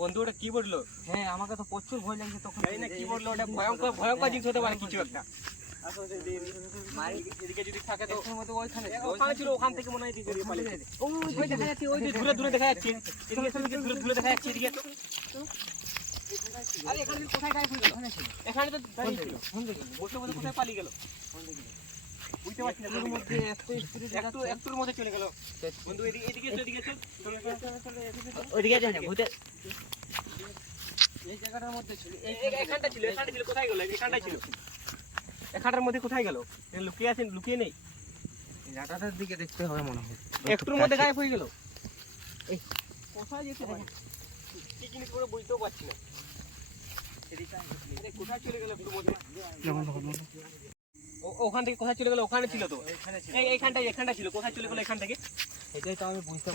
বন্ধু ওটা কি বললো? হ্যাঁ আমাকে তো প্রচুর ভয় লাগছে তখন। জানি না কি বললো, ওটা ভয়ঙ্কর ভয়ঙ্কর জিনিস হতে পারে কিছু একটা। এদিকে যদি থাকে তো ওখানে ছিল, ওখান থেকে মনে হয় এদিকে পালিয়েছে। ওই দেখা যাচ্ছে, ওই যে দূরে দূরে দেখা যাচ্ছে, এদিকে দূরে দূরে দেখা যাচ্ছে এদিকে। আরে এখানে কোথায় গায়েব হয়ে গেল? এখানে তো দাঁড়িয়ে ছিল, বসে বসে কোথায় পালিয়ে গেল বুঝতে পারছি না। একটুর মধ্যে চলে গেল। বন্ধু এদিকে ওইদিকে যাই না, ভূতে এই জায়গাটার মধ্যে ছিল, এখানটা ছিল, কোথায় গেল? এখানটাই ছিল, এখানটার মধ্যে কোথায় গেল? লুকিয়ে আছেন, লুকিয়ে নেই। জায়গাটার দিকে দেখতে হবে মনে হয়। একটুর মধ্যে গায়েব হয়ে গেল। এই কোথায় যেতে পারে, কি জিনিস করে বুঝতেও পারছি না। কোথায় চলে গেল একটুর মধ্যে? ওখান থেকে কোথায় চলে গেল? ওখানে ছিল তো, এখানটা ছিল, কোথায় চলে গেল এখান থেকে? এটাই তো আমি বুঝতে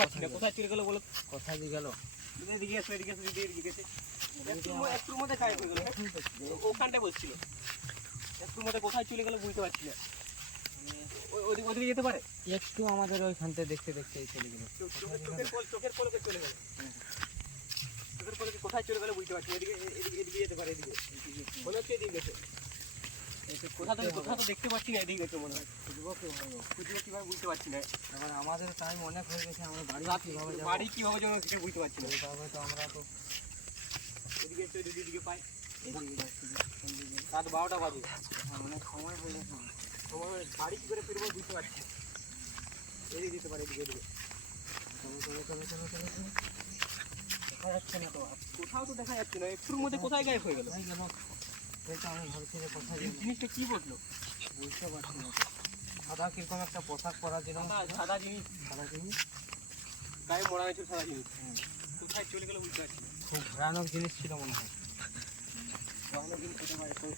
পারছি না কোথায় চলে গেল বলো। কোথায় দিয়ে গেল? এদিকে এসো, একটুর মধ্যে গায়েব হয়ে গেল। ওখানটায় বসছিল, একটুর মধ্যে কোথায় চলে গেল বুঝতে পারছি না। ওদিকে যেতে পারে? একটু আমাদের ওইখান থেকে দেখতে দেখতে চলে গেল। চোখের পলকে চলে গেল, চোখের পলকে কোথায় চলে গেল বুঝতে পারছি না। এদিকে যেতে পারে, এদিকে মনে হচ্ছে এদিকে গেছে। কোথা তো দেখতে পাচ্ছি না, এদিকে গেছে মনে হয়। খুঁজবো কিভাবে বুঝতে পারছি না। এবার আমাদের টাইম অনেক হয়ে গেছে, আমরা বাড়ি কিভাবে যাবো সেটা বুঝতে পারছি না। তবে তো আমরা তো এদিকে পাই, রাত 12টা বাজে, অনেক সময় হয়ে গেছে। বাড়ি কি করে ফিরবো বুঝতে পারছি না। এদিকে দিতে পারে, এদিকে দেখা যাচ্ছে না তো, কোথাও তো দেখা যাচ্ছে না। একটুর মধ্যে কোথায় গায়েব হয়ে গেল? আমি ভাবছি যে কোথায় জিনিসটা কি বললো বুঝতে পারছি না। সাদা কিরকম একটা পোশাক পরা ছিল, সাদা জিনিস গায়ে মোড়া হয়েছিল, সাদা জিনিস কোথায় চলে গেল বুঝতে পারছি না। খুব ভয়ানক জিনিস ছিল মনে হয়। ভয়ানক জিনিস হতে পারে। তো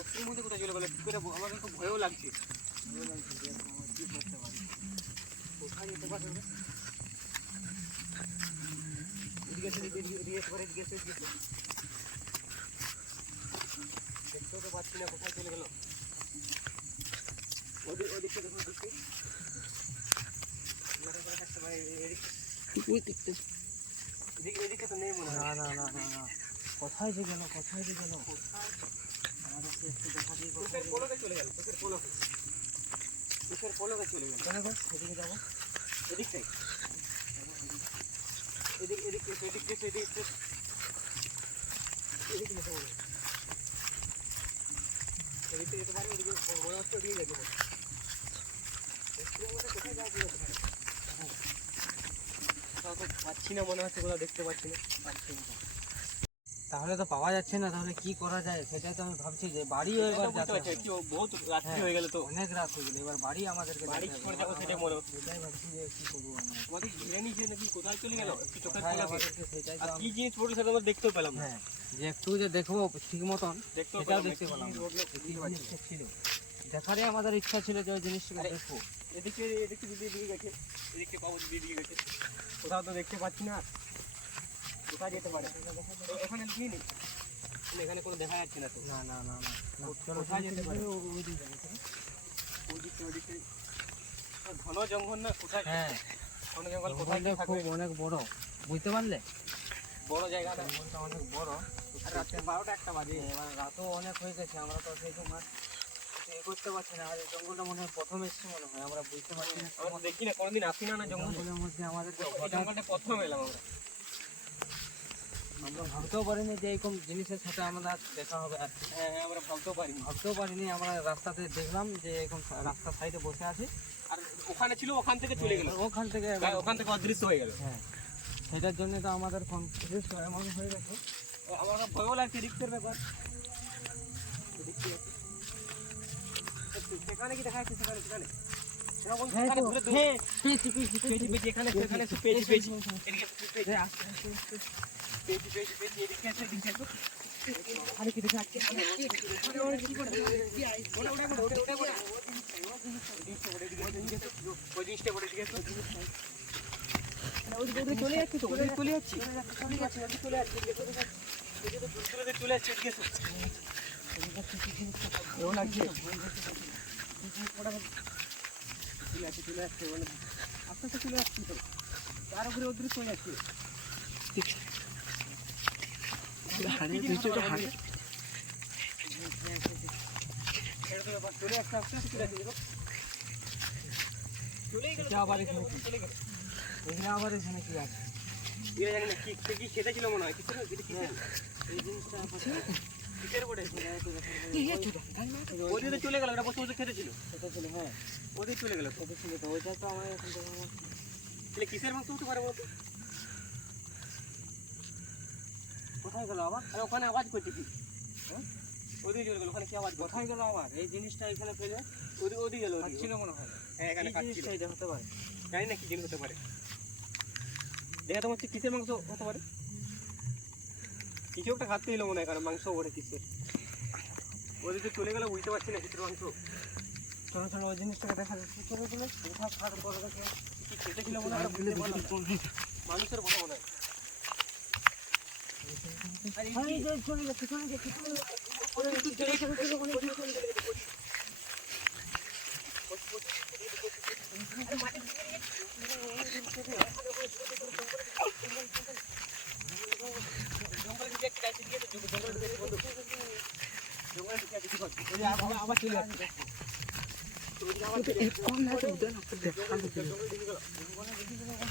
একটুর মধ্যে কোথায় চলে গেলো কি করে? আমাকে খুব ভয়ও লাগছে। যে আমরা কি করতে পারি, কোথায় যেতে পারে? দেখতেও তো পাচ্ছি না কোথায় চলে গেল। ওদিকে দেখুন, এদিকে তো নেই মনে হয়। না কোথায় যে গেল, কোথায় যে গেল? আমাদেরকে একটু দেখা দিয়ে চোখের পলকে চলে গেল, চোখের পলকে চলে গেল। কেন সেদিকে যাবো? এদিকটাই, এদিকে যেতে পারে। ওদিকে মনে হচ্ছে ওদিকে যেতে পারে। পাচ্ছি না, মনে হচ্ছে কোথাও দেখতে পাচ্ছি না। তাহলে তো পাওয়া যাচ্ছে না, তাহলে কি করা যায় সেটাই তো আমি ভাবছি। যে বাড়ি এবার বহুত রাত্রি হয়ে গেল তো, অনেক রাত হয়ে গেল, এবার বাড়ি আমাদেরকে বাড়ি কি করে যাবো সেটাই মনে হচ্ছে। সেটাই ভাবছি যে কি করবো আমরা। আমাদের ঘিরে নিয়েছে নাকি, কোথায় চলে গেল চোখের কোথায় পলকে? আমাদেরকে সেটাই তো কি জিনিস পড়লো সেটা আমরা দেখতেও পেলাম না। হ্যাঁ, যে একটু যে দেখবো ঠিক মতন দেখতেও সেটাও পেলাম না, দেখতে কি পেলাম জিনিস না। পড়লো কি বুঝতে পারছি না। জিনিসটা ছিল দেখারই আমাদের ইচ্ছা ছিল যে ওই জিনিসটা দেখবো। এদিকে দিদি গেছে, এদিকে পাবো দিদি গেছে, কোথাও তো দেখতে পাচ্ছি না। কোথায় যেতে পারে? ওখানে লুকিয়ে নেই, এখানে কোনো দেখা যাচ্ছে না তো। না কোথায় যেতে পারে? ওদিকে ঘন জঙ্গল না, কোথায়? হ্যাঁ, ঘন জঙ্গল কোথায় কি খুব থাকবে? অনেক বড়, বুঝতে পারলে? বড় জায়গাটা, জঙ্গলটা অনেক বড়। আর রাতে 12টা 1টা বাজে। এবার রাতও অনেক হয়ে গেছে, আমরা তো সেই সময় এ করতে পারছি না। আর এই জঙ্গলটা মনে হয় প্রথম এসেছি মনে হয়, আমরা বুঝতে পারছি না। আমরা দেখি না, কোনোদিন আসি না জঙ্গলে। জঙ্গলের মধ্যে আমাদেরকে এই জঙ্গলটা প্রথম এলাম আমরা ভাবতেও পারিনি যে এরকম জিনিসের সাথে আমরা দেখা হবে। আর হ্যাঁ, আমরা ভাবতেও পারিনি। আমরা রাস্তাতে দেখলাম যে এরকম রাস্তার সাইডে বসে আছে, আর ওখানে ছিল, ওখান থেকে চলে গেল, ওখান থেকে অদৃশ্য হয়ে গেল। হ্যাঁ, সেটার জন্য তো আমাদের কনফিউজ এমন হয়ে গেছে। আমার ভয়ও লাগছে রিক্সের ব্যাপার। সেখানে কি দেখা যাচ্ছে? সেখানে চলে যাচ্ছি তো, চলে যাচ্ছি, চলে যাচ্ছি। চলে আসছে মানে আস্তে আস্তে চলে আসছি তো, তার উপরে অদৃশ্য হয়ে যাচ্ছে। চলে আসতে আসতে চলে আসছে দেখো। চলেই গেল এটা আবার এখানে কি? চলে গেল। এখানে আবার এখানে কি আছে? এরা জানি না কি খেতে ছিল মনে হয় কিসের কিসের এই জিনিসটা কিসের বটে ওদিকে তো চলে গেল ওটা বসে বসে খেতে ছিল সেটা ছিল, হ্যাঁ ওদিকে চলে গেল সেটা ছিল তো, ওইটা তো আমার এখন থেকে তাহলে কিসের মাংস হতে পারে বলতো কোথায় গেল আবার? আর ওখানে আওয়াজ করছে কি হ্যাঁ ওদিকে চলে গেল ওখানে কি আওয়াজ করছে কোথায় গেল আবার? এই জিনিসটা এখানে ফেলে ওদিকে গেল ছিল মনে হয়। হ্যাঁ এখানে কি খাচ্ছিল জিনিসটা এটা হতে পারে? জানি না কি জিনিস হতে পারে দেখা তো হচ্ছে কিসের মাংস হতে পারে কিছু একটা খাতে এলো মনে হয় কারণ মাংস ওরে কিসের ওদিকে চলে গেল বুঝতে পারছি না কিসের মাংস চলো চলো ওই জিনিসটাকে দেখা যাচ্ছে, চলো চলো কোথাও খাওয়ার পরে দেখি কি খেতে ছিল মনে হয় বুঝতে পারলাম না। মানুষের কথা মনে হয় আর এই কি- চলে গেছে চলে গেছে জঙ্গলের দিকে একটা গাছ দিকে তো জঙ্গলের দিকে বন্ধু জঙ্গলের দিকে কিছু করছে ওই যে আবার চলে আসছে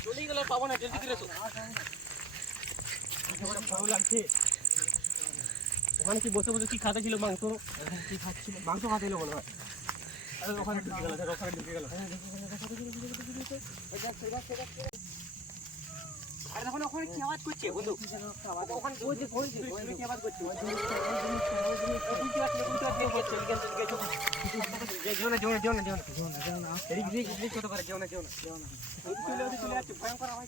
চলেই গেল পাবো না জলদি করে এসো একেবারে ভালো লাগছে ওখানে কি বসে বসে কি খাতে ছিল মাংস কি খাচ্ছিল? মাংস খাতে এলো মনে হয় আরে ওখানে ঢুকে গেল দেখো ওখানে ঢুকে গেল আরে দেখো না ওখানে কি আওয়াজ করছে বন্ধু ওখানে ওই যে কি আওয়াজ করছে ভয়ঙ্কর আওয়াজ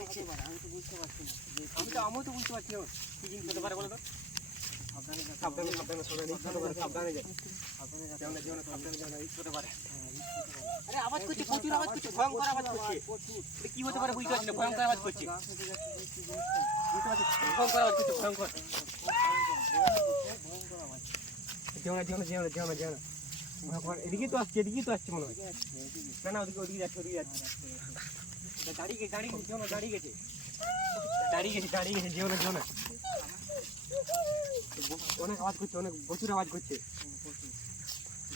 দিচ্ছে আমি তো বুঝতে পারছি না। আমি তো বুঝতে পারছি না কি জিনিস হতে পারে বলো তো সাবধানে সাবধানে সাবধানে যাও হতে পারে আরে আওয়াজ করছে প্রচুর আওয়াজ করছে ভয়ঙ্কর আওয়াজ করছে এটা কি হতে পারে বুঝতে পারছি না ভয়ঙ্কর আওয়াজ করছে বুঝতে পারছি ভয়ঙ্কর আওয়াজ করছে ভয়ঙ্কর ভয়ঙ্কর এদিকে তো আসছে মনে হয় না না ওদিকে যাচ্ছে দাঁড়িয়ে গেছে দাঁড়িয়ে গেছে যেও না অনেক আওয়াজ করছে অনেক প্রচুর আওয়াজ করছে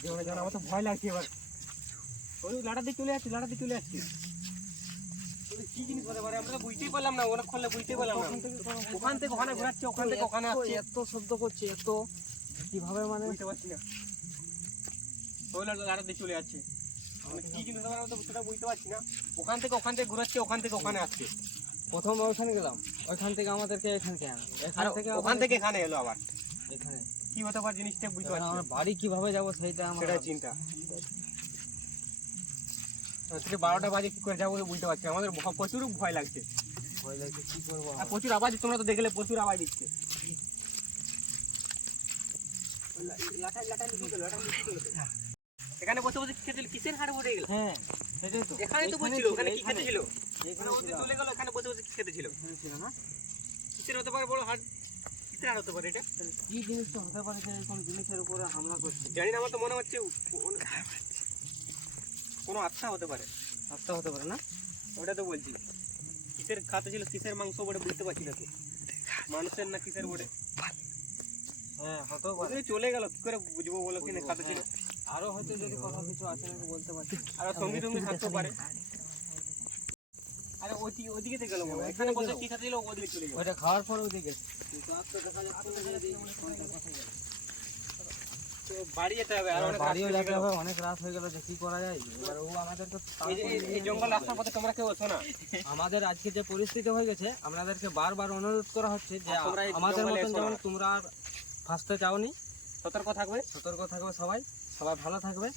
যেও না আমার তো ভয় লাগছে এবার ওই লাটার দিয়ে চলে আসছে কি জিনিস হতে পারে আমরা তো বুঝতেই পারলাম না অনেকক্ষণ বুঝতেই পারলাম না ওখান থেকে ওখানে ঘোরাচ্ছে ওখান থেকে ওখানে আসছে এত শব্দ করছে, এত কিভাবে মানে বুঝতে পারছি না ওই লাটার দিয়ে চলে যাচ্ছে কি জিনিস হতে পারে আমরা তো সেটা বুঝতে পারছি না ওখান থেকে ঘোরাচ্ছে ওখান থেকে ওখানে আসছে প্রথম ওইখানে গেলাম, ওইখান থেকে আমাদেরকে এখানকে আনলো, আর এখান থেকে ওখান থেকে এখানে এলো আবার এখানে। কি হতে পারে জিনিসটা বুঝতে পারছি আমার না বাড়ি কিভাবে যাবো সেইটা আমার সেটাই চিন্তা থেকে 12টা বাজে কি করে যাবো বুঝতে পারছি না। আমাদের প্রচুর ভয় লাগছে ভয় লাগছে, কি করবো আর প্রচুর আওয়াজ তোমরা তো দেখলে প্রচুর আওয়াজ দিচ্ছে এখানে বসে বসে খেতে কিসের হাড় উঠে গেল হ্যাঁ সেটাই তো, এখানে তো বসছিল ওখানে কি খেতে ছিল এখানে ওখানে চলে গেল এখানে বসে বসে কি খেতে ছিল ছিল না। কিসের হতে পারে বড় হাড় কিসের হাড় হতে পারে এটা কি জিনিস তো হতে পারে যে এরকম জিনিসের উপরে হামলা করছে? জানি না আমার তো মনে হচ্ছে কোনো আত্মা হতে পারে আত্মা হতে পারে না? ওটা তো বলছি কিসের খাতে ছিল কিসের মাংস বলে বুঝতে পারছি না তো মানুষের না কিসের বলে হ্যাঁ হতেও পারে। চলে গেল কি করে বুঝবো বলো কিনে খাতে ছিল আরো হয়তো যদি কথা কিছু আছে নাকি বলতে পারছি না। আর সঙ্গী টঙ্গী থাকতেও পারে আরে ওদিকে থেকে গেল মনে হয়। এখানে বসে কি খাতে ছিল ওদিকে চলে গেল ওইটা খাওয়ার পরে ওদিকে গেছে। তো বাড়ি যেতে হবে আর অনেক বাড়িও রাত হয়ে যেতে গেল। হবে, অনেক রাত হয়ে গেল, যে কি করা যায়? এবার ও আমাদেরকে এই জঙ্গল রাস্তার পথে তোমরা কেউ ওঠো না আমাদের আজকে যে পরিস্থিতি হয়ে গেছে, আপনাদেরকে বারবার অনুরোধ করা হচ্ছে যে আর তোমরা এই আমাদের জঙ্গলে মতন এসো না। যেমন তোমরা আর ফাঁসতে চাওনি, সতর্ক থাকবে সতর্ক থাকবে সবাই, সবাই ভালো থাকবে।